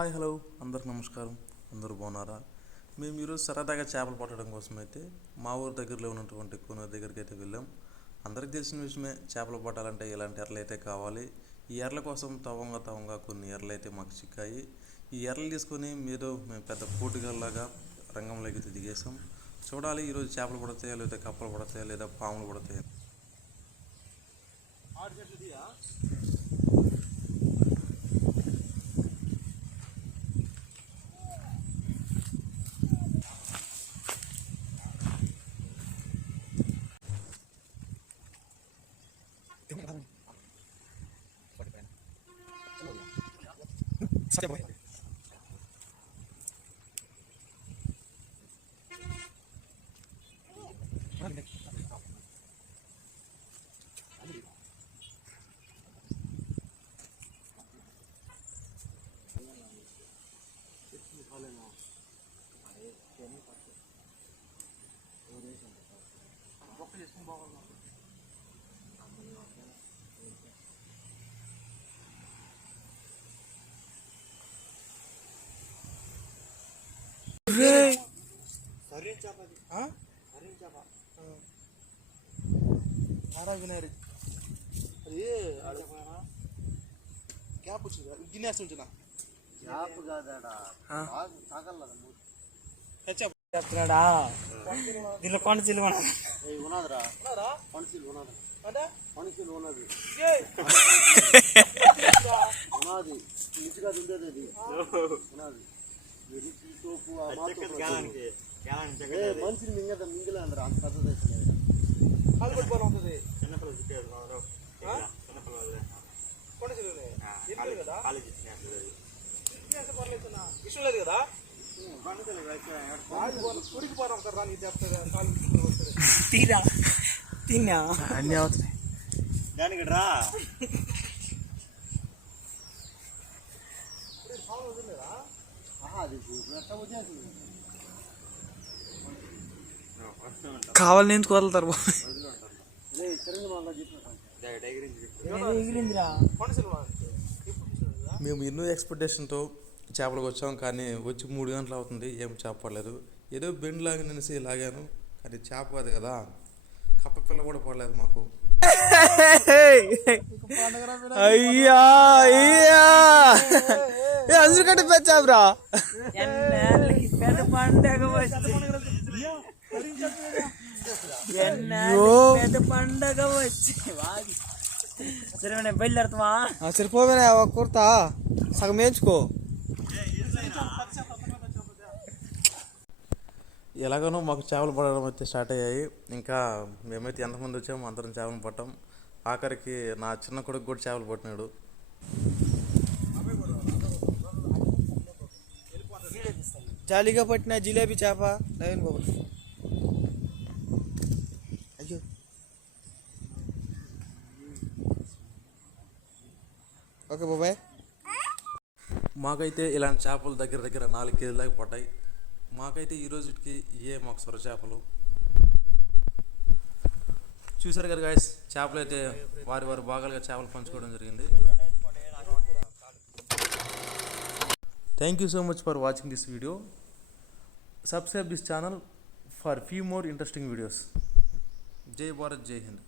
Hi hello అందరికి నమస్కారం. అందరూ బాగున్నారా? మేము ఈరోజు సరదాగా చేపలు పట్టడం కోసం అయితే మా ఊరు దగ్గరలో ఉన్నటువంటి కొన్ని దగ్గరికి అయితే వెళ్ళాం. అందరికి తెలిసిన విషయమే, చేపలు పట్టాలంటే ఇలాంటి ఎర్రలు అయితే కావాలి. ఈ ఎర్రల కోసం తవంగా కొన్ని ఎర్రలు అయితే మాకు చిక్కాయి. ఈ ఎర్రలు తీసుకొని మేము పెద్ద పోటుగాల్లాగా రంగంలోకి అయితే దిగేసాం. చూడాలి ఈరోజు చేపలు పడతాయా, లేదా కప్పలు పడతాయా, లేదా పాములు పడతాయా. క్యాప్ వచ్చింది గిన్నెస్ ఉంటున్నా చెప్తున్నాడా దీనిలో కొండ చిల్లు మనుషులు మింగలే అందరూ అంత పెద్దది ఇష్టం లేదు కదా తీరా తిన్నా అన్నీ అవుతున్నాయి దానికి రా కావాలని ఎందుకు వదులుతారు. మేము ఎన్నో ఎక్స్పెక్టేషన్తో చేపలకు వచ్చాం, కానీ వచ్చి 3 గంటలు అవుతుంది, ఏం చేప పడలేదు. ఏదో బెండ్ లాగినసి లాగాను, కానీ చేప కాదు కదా, కప్ప పిల్ల కూడా పడలేదు మాకు. అయ్యా అయ్యా అందరికంటే పెంచాబ్రా పెద్ద పండగ పెద్ద పండగ వచ్చి సరే నేను బయలుదేరుతావా? సరిపోయినా ఒక కుర్తా సగం వేయించుకో. ఎలాగనో మాకు చేపలు పడడం అయితే స్టార్ట్ అయ్యాయి. ఇంకా మేమైతే ఎంతమంది వచ్చామో అందరం చేపలు పట్టాం. ఆఖరికి నా చిన్న కొడుకు కూడా చేపలు పట్టినాడు. జాలీగా పట్టిన జిలేబీ చేప నవీన్ బాబు. అయ్యో ఓకే బాబాయ్. మాకైతే ఇలాంటి చేపలు దగ్గర 4 కేజీల దాకా పడ్డాయి. మాకైతే ఈ రోజుకి మాకు సొర చేపలు చూసారు కదా గాయస్. చేపలు అయితే వారి భాగాలుగా చేపలు పంచుకోవడం జరిగింది. Thank you so much for watching this video. Subscribe this channel for few more interesting videos. జై భారత్, జై హింద్.